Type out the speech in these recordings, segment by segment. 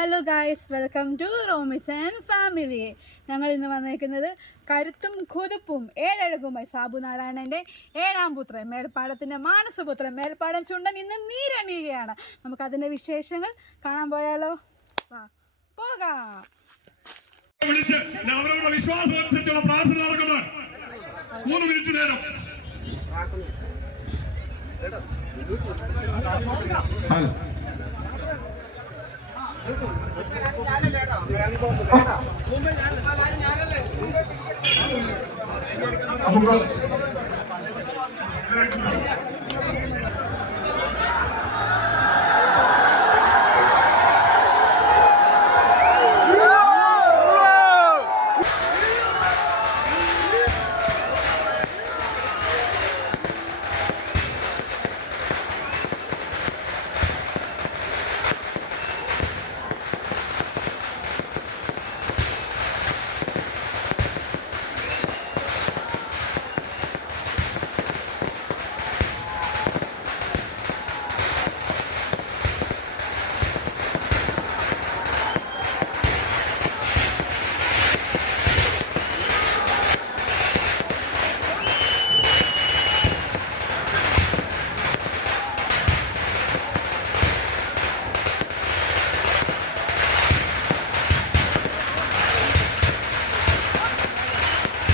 Hello guys, welcome to Romichan family. ഞങ്ങൾ ഇന്ന് വന്നേക്കുന്നത് കരുത്തും കുതുപ്പും ഏഴഴകുമായി സാബു നാരായണൻ്റെ ഏഴാം പുത്രൻ മേൽപ്പാടത്തിൻ്റെ മാനസപുത്രൻ മേൽപ്പാടൻ ചുണ്ടൻ ഇന്ന് നീരണിയുകയാണ്. നമുക്കതിൻ്റെ വിശേഷങ്ങൾ കാണാൻ പോയാലോ? പോകാം. വിശ്വാസമനുസരിച്ചുള്ള പ്രാർത്ഥന നടക്കുന്നത് 3 മിനിറ്റ് നേരം.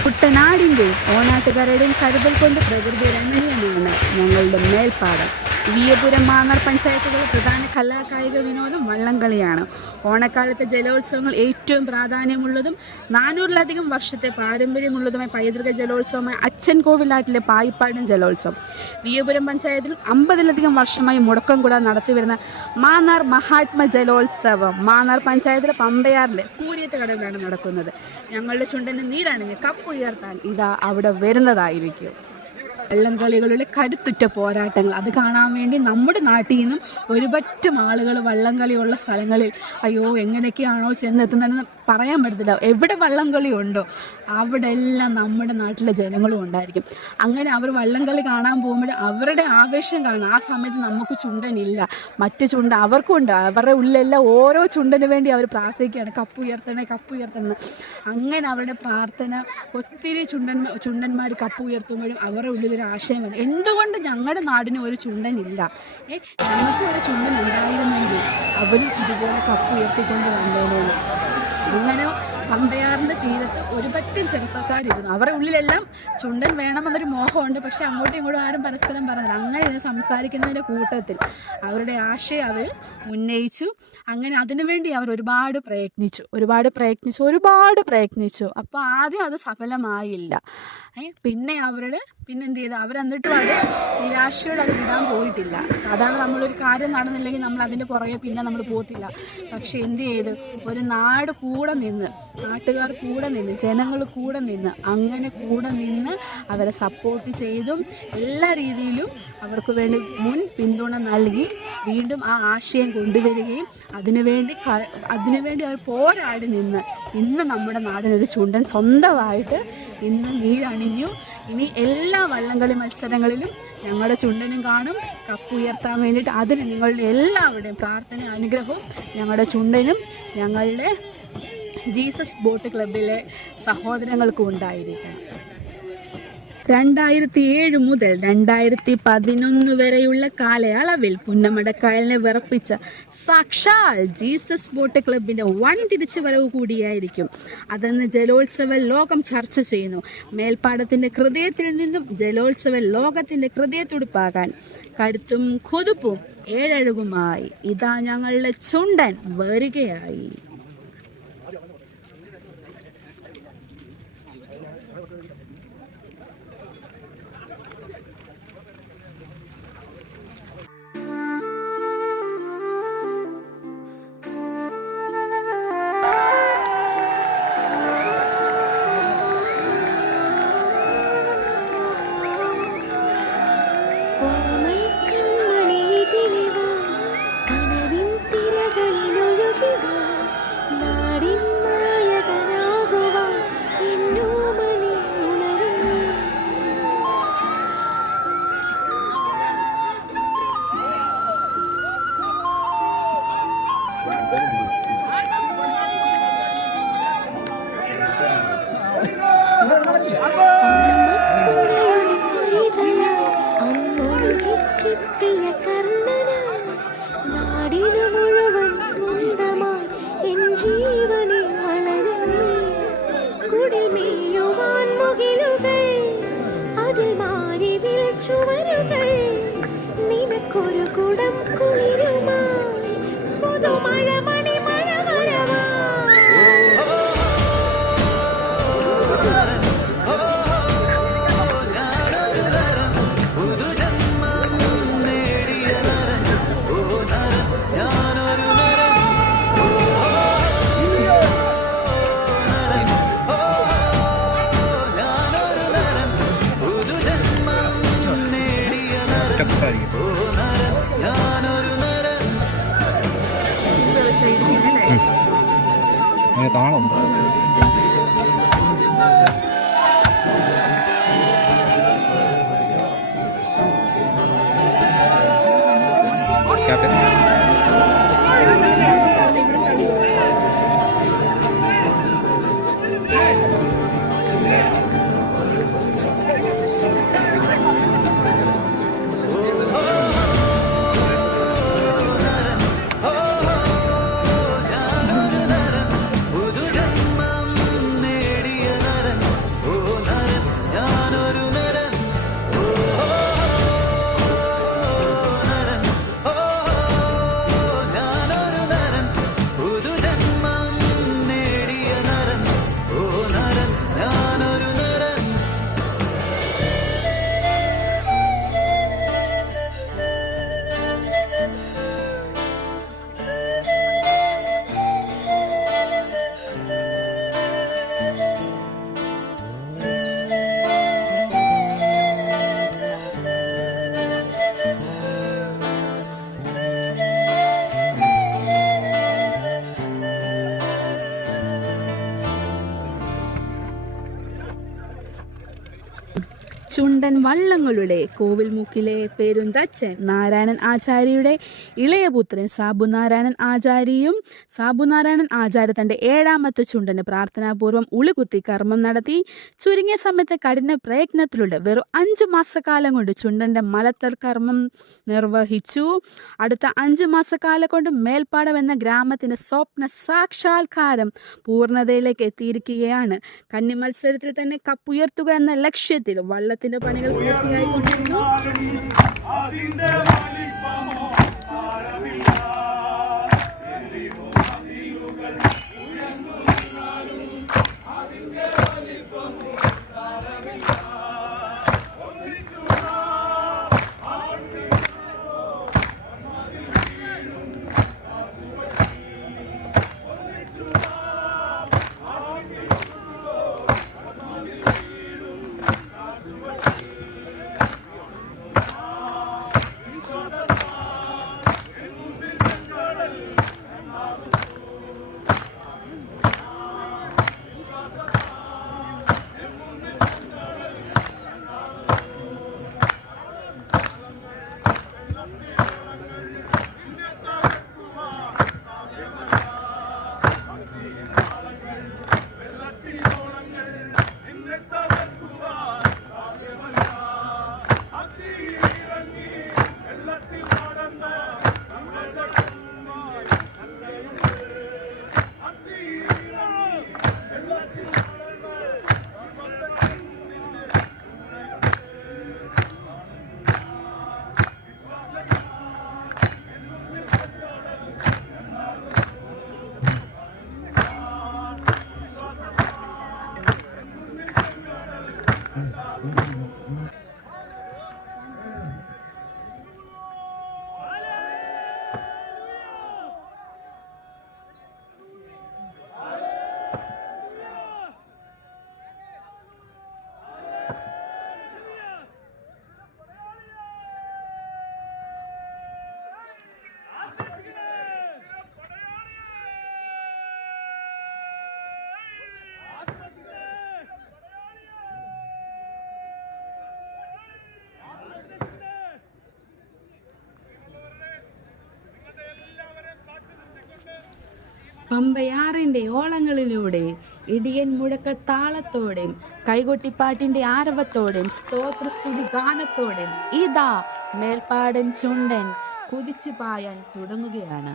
കുട്ടനാടിൻ്റെയും ഓണാട്ടുകാരുടെയും കരുതൽ കൊണ്ട് പ്രകൃതി രമണീയമാണ് ഞങ്ങളുടെ മേൽപ്പാടം. വിയപുരം മാന്നാർ പഞ്ചായത്തുകളിലെ പ്രധാന കലാകായിക വിനോദം വള്ളംകളിയാണ്. ഓണക്കാലത്തെ ജലോത്സവങ്ങൾ ഏറ്റവും പ്രാധാന്യമുള്ളതും 400-ലധികം വർഷത്തെ പാരമ്പര്യമുള്ളതുമായ പൈതൃക ജലോത്സവമായ അച്ഛൻ കോവിലാട്ടിലെ പായിപ്പാടൻ ജലോത്സവം. വിയപുരം പഞ്ചായത്തിൽ 50-ലധികം വർഷമായി മുടക്കം കൂടാതെ നടത്തിവരുന്ന മാന്നാർ മഹാത്മ ജലോത്സവം മാന്നാർ പഞ്ചായത്തിലെ പമ്പയാറിലെ കൂരിയത്ത് കടവിലാണ് നടക്കുന്നത്. ഞങ്ങളുടെ ചുണ്ടന് നീരണിഞ്ഞ് കപ്പുയർത്താൻ ഇതാ അവിടെ വരുന്നതായിരിക്കും. വള്ളംകളികളുടെ കരുത്തുറ്റ പോരാട്ടങ്ങൾ അത് കാണാൻ വേണ്ടി നമ്മുടെ നാട്ടിൽ നിന്നും ഒരുപറ്റം ആളുകൾ വള്ളംകളിയുള്ള സ്ഥലങ്ങളിൽ എങ്ങനെയൊക്കെയാണോ ചെന്നെത്തുന്നതെന്ന് പറയാൻ പറ്റത്തില്ല. എവിടെ വള്ളംകളി ഉണ്ടോ അവിടെ എല്ലാം നമ്മുടെ നാട്ടിലെ ജനങ്ങളും ഉണ്ടായിരിക്കും. അങ്ങനെ അവർ വള്ളംകളി കാണാൻ പോകുമ്പോൾ അവരുടെ ആവേശം കാണും. ആ സമയത്ത് നമുക്ക് ചുണ്ടനില്ല, മറ്റു ചുണ്ട അവർക്കുണ്ട്. അവരുടെ ഉള്ളിലെല്ലാം ഓരോ ചുണ്ടന് വേണ്ടി അവർ പ്രാർത്ഥിക്കുകയാണ്, കപ്പുയർത്തണേ കപ്പുയർത്തണം. അങ്ങനെ അവരുടെ പ്രാർത്ഥന ഒത്തിരി ചുണ്ടന്മാർ കപ്പുയർത്തുമ്പോഴും അവരുടെ ഉള്ളിലൊരു ആശയം വന്നു, എന്തുകൊണ്ട് ഞങ്ങളുടെ നാടിന് ഒരു ചുണ്ടനില്ല, ഞങ്ങൾക്ക് ഒരു ചുണ്ടൻ ഉണ്ടായിരുന്നെങ്കിൽ അവരും ഇതുപോലെ കപ്പുയർത്തിക്കൊണ്ട് വന്നേനേന്ന്. അങ്ങനെ പമ്പയാറിൻ്റെ തീരത്ത് ഒരുപറ്റം ചെറുപ്പക്കാരിരുന്നു. അവരുടെ ഉള്ളിലെല്ലാം ചുണ്ടൻ വേണമെന്നൊരു മോഹമുണ്ട്. പക്ഷെ അങ്ങോട്ടും ഇങ്ങോട്ടും ആരും പരസ്പരം പറഞ്ഞില്ല. അങ്ങനെ സംസാരിക്കുന്നതിൻ്റെ കൂട്ടത്തിൽ അവരുടെ ആശയം അവർ ഉന്നയിച്ചു. അങ്ങനെ അതിനുവേണ്ടി അവർ ഒരുപാട് പ്രയത്നിച്ചു. അപ്പോൾ ആദ്യം അത് സഫലമായില്ല. പിന്നെ എന്ത് ചെയ്തു, അവരെന്നിട്ടും അത് നിരാശയോടെ അത് വിടാൻ പോയിട്ടില്ല. സാധാരണ നമ്മളൊരു കാര്യം നടന്നില്ലെങ്കിൽ നമ്മൾ അതിൻ്റെ പുറകെ പിന്നെ നമ്മൾ പോകത്തില്ല. പക്ഷെ എന്ത് ചെയ്ത്, ഒരു നാട്ടുകാർ കൂടെ നിന്ന്, ജനങ്ങൾ കൂടെ നിന്ന് അവരെ സപ്പോർട്ട് ചെയ്തും എല്ലാ രീതിയിലും അവർക്ക് വേണ്ടി മുൻ പിന്തുണ നൽകി വീണ്ടും ആ ആശയം കൊണ്ടുവരികയും അതിനുവേണ്ടി അവർ പോരാടി നിന്ന് ഇന്ന് നമ്മുടെ നാടിനൊരു ചുണ്ടൻ സ്വന്തമായിട്ട് ഇന്ന് നീരണിഞ്ഞു. ഇനി എല്ലാ വള്ളംകളി മത്സരങ്ങളിലും ഞങ്ങളുടെ ചുണ്ടനും കാണും. കപ്പുയർത്താൻ വേണ്ടിയിട്ട് അതിന് നിങ്ങളുടെ എല്ലാവരുടെയും പ്രാർത്ഥന അനുഗ്രഹവും ഞങ്ങളുടെ ചുണ്ടനും ഞങ്ങളുടെ ജീസസ് ബോട്ട് ക്ലബിലെ സഹോദരങ്ങൾക്കും ഉണ്ടായിരിക്കണം. 2007 മുതൽ 2011 വരെയുള്ള കാലയളവിൽ പുന്നമടക്കായലിനെ വിറപ്പിച്ച സാക്ഷാൽ ജീസസ് ബോട്ട് ക്ലബിൻ്റെ വൻ തിരിച്ചുവരവ് കൂടിയായിരിക്കും അതെന്ന് ജലോത്സവ ലോകം ചർച്ച ചെയ്യുന്നു. മേൽപ്പാടത്തിൻ്റെ ഹൃദയത്തിൽ നിന്നും ജലോത്സവ ലോകത്തിൻ്റെ ഹൃദയത്തുടിപ്പാകാൻ കരുത്തും കുതുപ്പും ഏഴഴകുമായി ഇതാ ഞങ്ങളുടെ ചുണ്ടൻ വരികയായി. വലിയ കർണനാ നാടിനു മുഴുവൻ സ്വന്തമായി എൻ ജീവനെ വളരുന്നേ കുടിമേയുവാൻ മുകിലുകൾ അതിൽ മാറി വിളിച്ചുവരുകൾ നിനക്കൊരു കുടം കുളിരുമായി പുതുമഴ മണിമഴ വരവാ താളം ചുണ്ടൻ വള്ളങ്ങളുടെ കോവിൽമുക്കിലെ പെരുന്തച്ഛൻ നാരായണൻ ആചാര്യയുടെ ഇളയപുത്രൻ സാബുനാരായണൻ ആചാര്യ തൻ്റെ 7ാമത്തെ ചുണ്ടന് പ്രാർത്ഥനാപൂർവ്വം ഉളികുത്തി കർമ്മം നടത്തി. ചുരുങ്ങിയ സമയത്ത് കഠിന പ്രയത്നത്തിലൂടെ വെറും 5 മാസക്കാലം കൊണ്ട് ചുണ്ടൻ്റെ മലത്തൽ കർമ്മം നിർവഹിച്ചു. അടുത്ത 5 മാസക്കാലം കൊണ്ട് മേൽപ്പാടം എന്ന ഗ്രാമത്തിൻ്റെ സ്വപ്ന സാക്ഷാത്കാരം പൂർണ്ണതയിലേക്ക് എത്തിയിരിക്കുകയാണ്. കന്നി മത്സരത്തിൽ തന്നെ കപ്പുയർത്തുക എന്ന ലക്ഷ്യത്തിൽ വള്ളത്തിന്റെ പണികൾ പൂർത്തിയായിക്കൊണ്ടിരുന്നു. പമ്പയാറിൻ്റെ ഓളങ്ങളിലൂടെ ഇടിയൻ മുഴക്കത്താളത്തോടെയും കൈകൊട്ടിപ്പാട്ടിൻ്റെ ആരവത്തോടെയും സ്തോത്രസ്തുതി ഗാനത്തോടെയും ഇതാ മേൽപ്പാടൻ ചുണ്ടൻ കുതിച്ചു പായാൻ തുടങ്ങുകയാണ്.